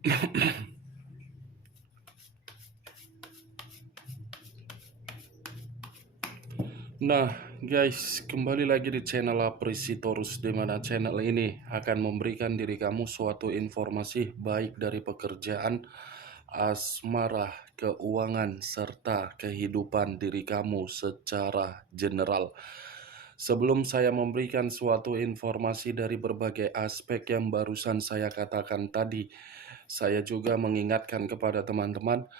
Nah, guys, kembali lagi di channel Apresitorus, di mana channel ini akan memberikan diri kamu suatu informasi baik dari pekerjaan, asmara, keuangan, serta kehidupan diri kamu secara general. Sebelum saya memberikan suatu informasi dari berbagai aspek yang barusan saya katakan tadi, saya juga mengingatkan kepada teman-teman,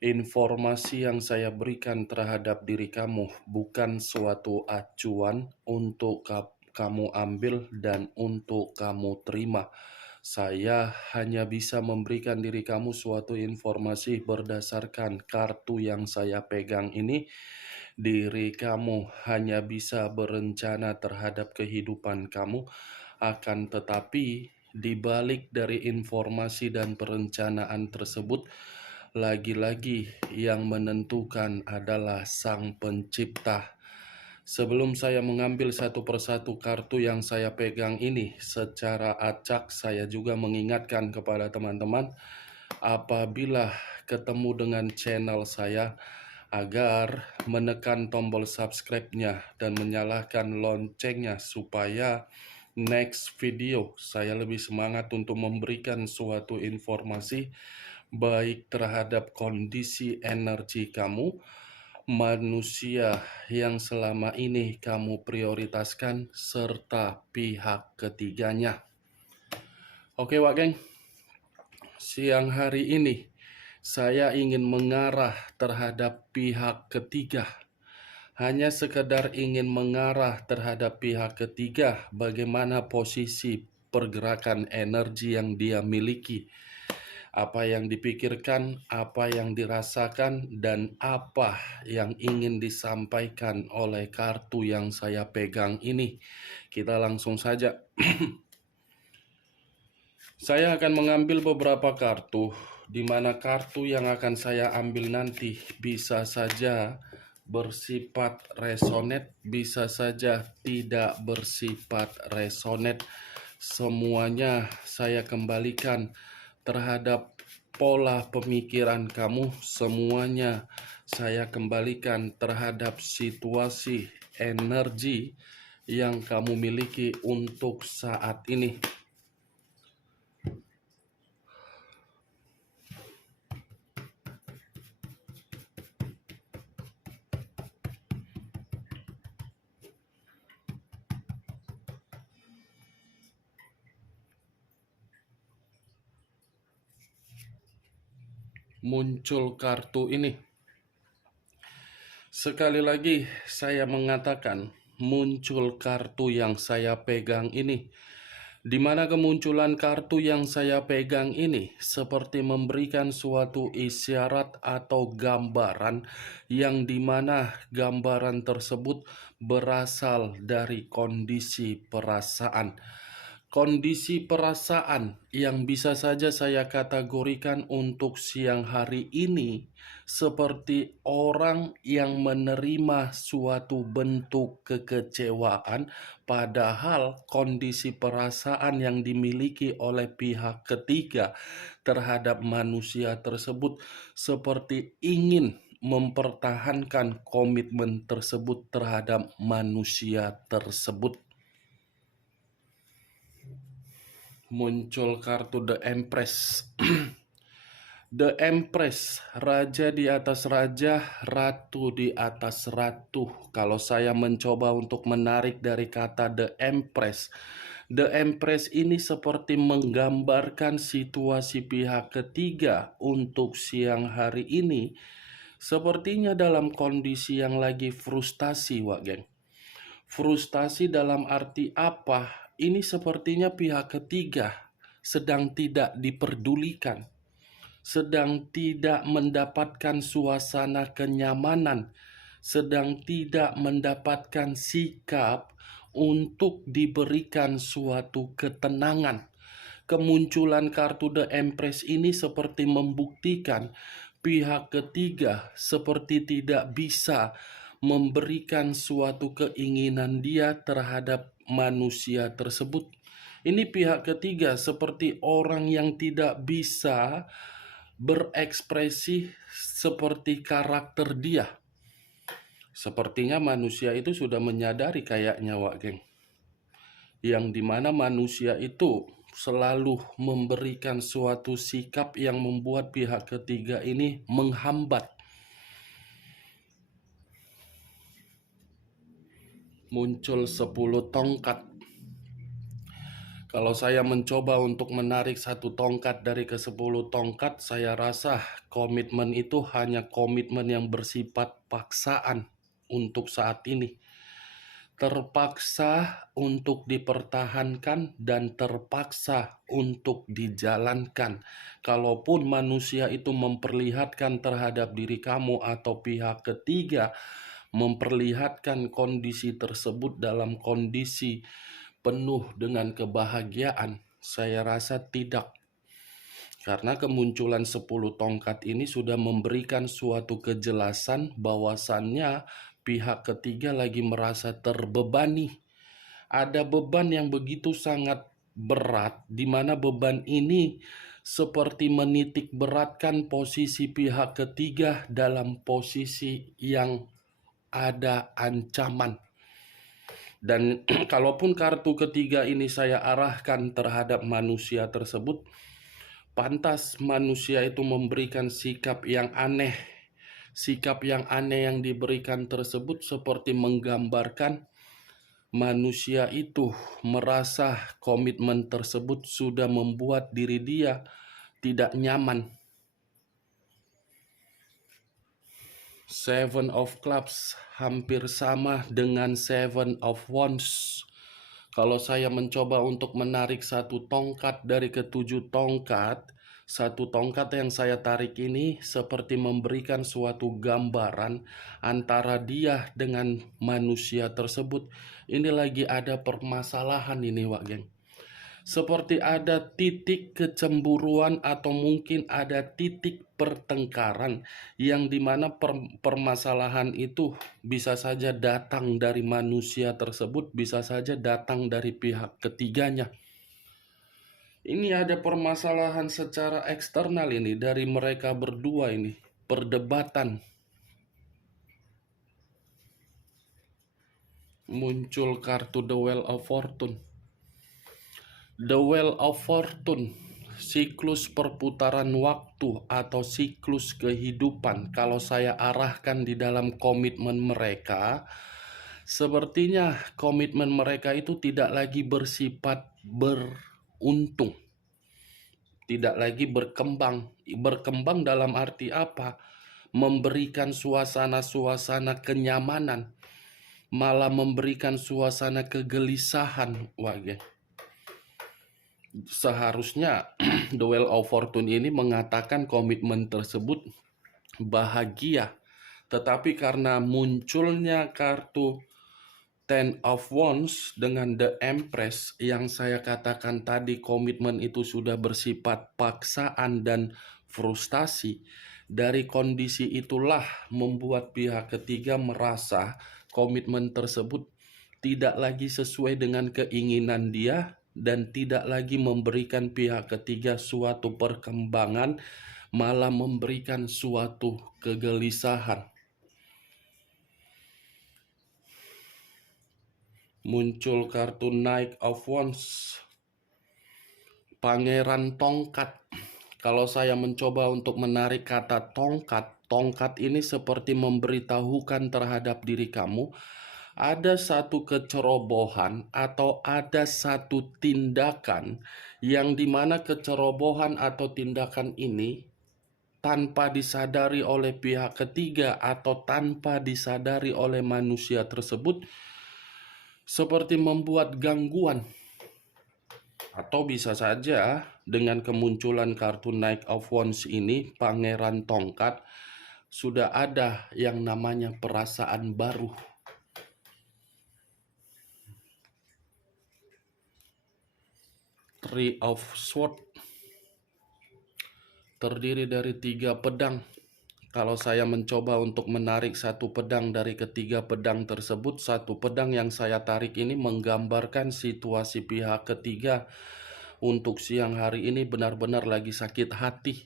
informasi yang saya berikan terhadap diri kamu bukan suatu acuan untuk kamu ambil dan untuk kamu terima. Saya hanya bisa memberikan diri kamu suatu informasi berdasarkan kartu yang saya pegang ini. Diri kamu hanya bisa berencana terhadap kehidupan kamu, akan tetapi di balik dari informasi dan perencanaan tersebut, lagi-lagi yang menentukan adalah Sang Pencipta. Sebelum saya mengambil satu persatu kartu yang saya pegang ini, secara acak saya juga mengingatkan kepada teman-teman, apabila ketemu dengan channel saya, agar menekan tombol subscribe-nya dan menyalakan loncengnya supaya next video saya lebih semangat untuk memberikan suatu informasi baik terhadap kondisi energi kamu, manusia yang selama ini kamu prioritaskan, serta pihak ketiganya. Oke Wak Geng, siang hari ini saya ingin mengarah terhadap pihak ketiga. Hanya sekedar ingin mengarah terhadap pihak ketiga, bagaimana posisi pergerakan energi yang dia miliki, apa yang dipikirkan, apa yang dirasakan, dan apa yang ingin disampaikan oleh kartu yang saya pegang ini. Kita langsung saja. Saya akan mengambil beberapa kartu, di mana kartu yang akan saya ambil nanti bisa saja bersifat resonate, bisa saja tidak bersifat resonate. Semuanya saya kembalikan terhadap pola pemikiran kamu, semuanya saya kembalikan terhadap situasi energi yang kamu miliki untuk saat ini. Muncul kartu ini. Sekali lagi saya mengatakan, muncul kartu yang saya pegang ini. Di mana kemunculan kartu yang saya pegang ini seperti memberikan suatu isyarat atau gambaran, yang dimana gambaran tersebut berasal dari kondisi perasaan. Kondisi perasaan yang bisa saja saya kategorikan untuk siang hari ini seperti orang yang menerima suatu bentuk kekecewaan, padahal kondisi perasaan yang dimiliki oleh pihak ketiga terhadap manusia tersebut seperti ingin mempertahankan komitmen tersebut terhadap manusia tersebut. Muncul kartu The Empress. The Empress, raja di atas raja, ratu di atas ratu. Kalau saya mencoba untuk menarik dari kata The Empress ini seperti menggambarkan situasi pihak ketiga untuk siang hari ini. Sepertinya dalam kondisi yang lagi frustasi, Wak Geng. Frustasi dalam arti apa? Ini sepertinya pihak ketiga sedang tidak diperdulikan, sedang tidak mendapatkan suasana kenyamanan, sedang tidak mendapatkan sikap untuk diberikan suatu ketenangan. Kemunculan kartu The Empress ini seperti membuktikan pihak ketiga seperti tidak bisa memberikan suatu keinginan dia terhadap manusia tersebut. Ini pihak ketiga seperti orang yang tidak bisa berekspresi seperti karakter dia. Sepertinya manusia itu sudah menyadari kayaknya, Wak Geng. Yang dimana manusia itu selalu memberikan suatu sikap yang membuat pihak ketiga ini menghambat. Muncul 10 tongkat. Kalau saya mencoba untuk menarik satu tongkat dari ke-10 tongkat, saya rasa komitmen itu hanya komitmen yang bersifat paksaan untuk saat ini. Terpaksa untuk dipertahankan dan terpaksa untuk dijalankan. Kalaupun manusia itu memperlihatkan terhadap diri kamu atau pihak ketiga memperlihatkan kondisi tersebut dalam kondisi penuh dengan kebahagiaan, saya rasa tidak. Karena kemunculan 10 tongkat ini sudah memberikan suatu kejelasan bahwasannya pihak ketiga lagi merasa terbebani. Ada beban yang begitu sangat berat, di mana beban ini seperti menitik beratkan posisi pihak ketiga dalam posisi yang ada ancaman. Dan kalaupun kartu ketiga ini saya arahkan terhadap manusia tersebut, pantas manusia itu memberikan sikap yang aneh. Sikap yang aneh yang diberikan tersebut seperti menggambarkan manusia itu merasa komitmen tersebut sudah membuat diri dia tidak nyaman. Seven of Clubs hampir sama dengan Seven of Wands. Kalau saya mencoba untuk menarik satu tongkat dari ke-7 tongkat, satu tongkat yang saya tarik ini seperti memberikan suatu gambaran antara dia dengan manusia tersebut. Ini lagi ada permasalahan ini, Wak Geng. Seperti ada titik kecemburuan atau mungkin ada titik pertengkaran yang dimana permasalahan itu bisa saja datang dari manusia tersebut, bisa saja datang dari pihak ketiganya. Ini ada permasalahan secara eksternal ini dari mereka berdua ini, perdebatan. Muncul kartu The Wheel of Fortune. The Wheel of Fortune, siklus perputaran waktu atau siklus kehidupan. Kalau saya arahkan di dalam komitmen mereka, sepertinya komitmen mereka itu tidak lagi bersifat beruntung, tidak lagi berkembang. Berkembang dalam arti apa? Memberikan suasana-suasana kenyamanan, malah memberikan suasana kegelisahan. Wah, seharusnya The Wheel of Fortune ini mengatakan komitmen tersebut bahagia. Tetapi karena munculnya kartu Ten of Wands dengan The Empress yang saya katakan tadi, komitmen itu sudah bersifat paksaan dan frustasi. Dari kondisi itulah membuat pihak ketiga merasa komitmen tersebut tidak lagi sesuai dengan keinginan dia dan tidak lagi memberikan pihak ketiga suatu perkembangan, malah memberikan suatu kegelisahan. Muncul kartu Knight of Wands, Pangeran Tongkat. Kalau saya mencoba untuk menarik kata tongkat, tongkat ini seperti memberitahukan terhadap diri kamu ada satu kecerobohan atau ada satu tindakan yang dimana kecerobohan atau tindakan ini tanpa disadari oleh pihak ketiga atau tanpa disadari oleh manusia tersebut seperti membuat gangguan. Atau bisa saja dengan kemunculan kartu Knight of Wands ini, Pangeran Tongkat, sudah ada yang namanya perasaan baru. Three of Swords terdiri dari 3 pedang. Kalau saya mencoba untuk menarik satu pedang dari ketiga pedang tersebut, satu pedang yang saya tarik ini menggambarkan situasi pihak ketiga untuk siang hari ini benar-benar lagi sakit hati,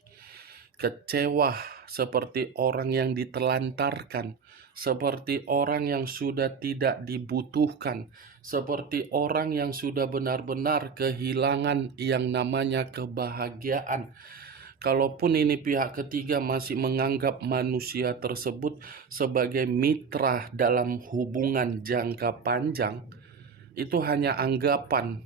kecewa, seperti orang yang ditelantarkan, seperti orang yang sudah tidak dibutuhkan, seperti orang yang sudah benar-benar kehilangan yang namanya kebahagiaan. Kalaupun ini pihak ketiga masih menganggap manusia tersebut sebagai mitra dalam hubungan jangka panjang, itu hanya anggapan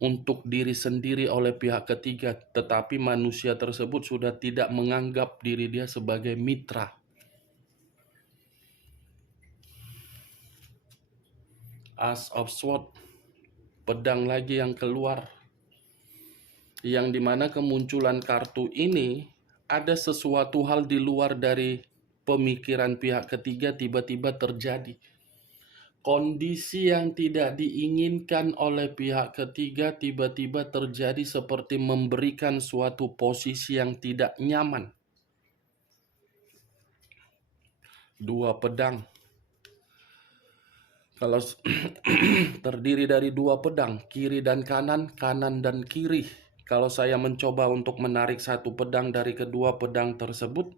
untuk diri sendiri oleh pihak ketiga, tetapi manusia tersebut sudah tidak menganggap diri dia sebagai mitra. As of Sword, pedang lagi yang keluar, yang dimana kemunculan kartu ini ada sesuatu hal di luar dari pemikiran pihak ketiga tiba-tiba terjadi. Kondisi yang tidak diinginkan oleh pihak ketiga tiba-tiba terjadi, seperti memberikan suatu posisi yang tidak nyaman. Dua pedang. Kalau terdiri dari dua pedang, kiri dan kanan, kanan dan kiri. Kalau saya mencoba untuk menarik satu pedang dari kedua pedang tersebut,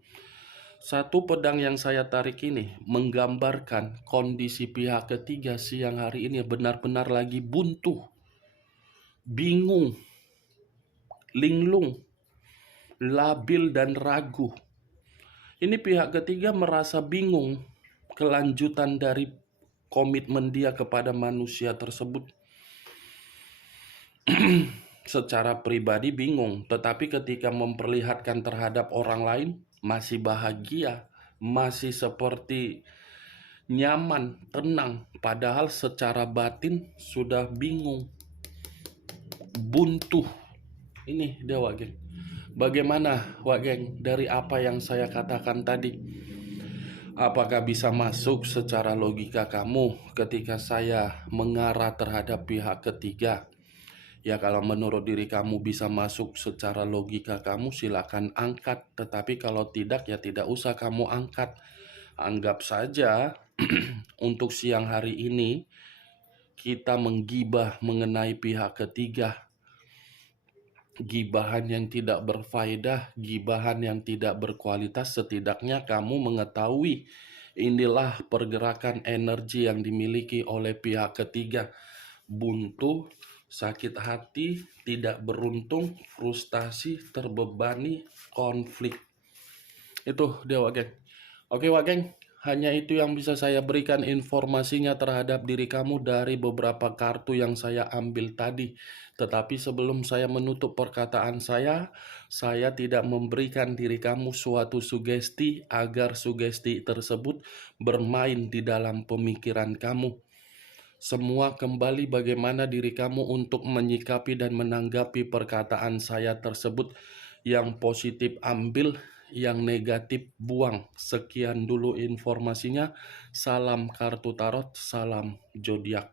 satu pedang yang saya tarik ini menggambarkan kondisi pihak ketiga siang hari ini benar-benar lagi buntu, bingung, linglung, labil dan ragu. Ini pihak ketiga merasa bingung kelanjutan dari komitmen dia kepada manusia tersebut. Secara pribadi bingung, tetapi ketika memperlihatkan terhadap orang lain masih bahagia, masih seperti nyaman, tenang, padahal secara batin sudah bingung, buntu. Ini dia Wak Geng. Bagaimana Wak Geng dari apa yang saya katakan tadi? Apakah bisa masuk secara logika kamu ketika saya mengarah terhadap pihak ketiga? Ya, kalau menurut diri kamu bisa masuk secara logika kamu, silakan angkat. Tetapi kalau tidak, ya tidak usah kamu angkat. Anggap saja untuk siang hari ini kita menggibah mengenai pihak ketiga. Gibahan yang tidak berfaedah, gibahan yang tidak berkualitas. Setidaknya kamu mengetahui inilah pergerakan energi yang dimiliki oleh pihak ketiga. Buntu, sakit hati, tidak beruntung, frustasi, terbebani, konflik. Itu dia Wak Geng. Oke Wak Geng, hanya itu yang bisa saya berikan informasinya terhadap diri kamu dari beberapa kartu yang saya ambil tadi. Tetapi sebelum saya menutup perkataan saya tidak memberikan diri kamu suatu sugesti agar sugesti tersebut bermain di dalam pemikiran kamu. Semua kembali bagaimana diri kamu untuk menyikapi dan menanggapi perkataan saya tersebut. Yang positif ambil, yang negatif buang. Sekian dulu informasinya. Salam kartu tarot, salam zodiak.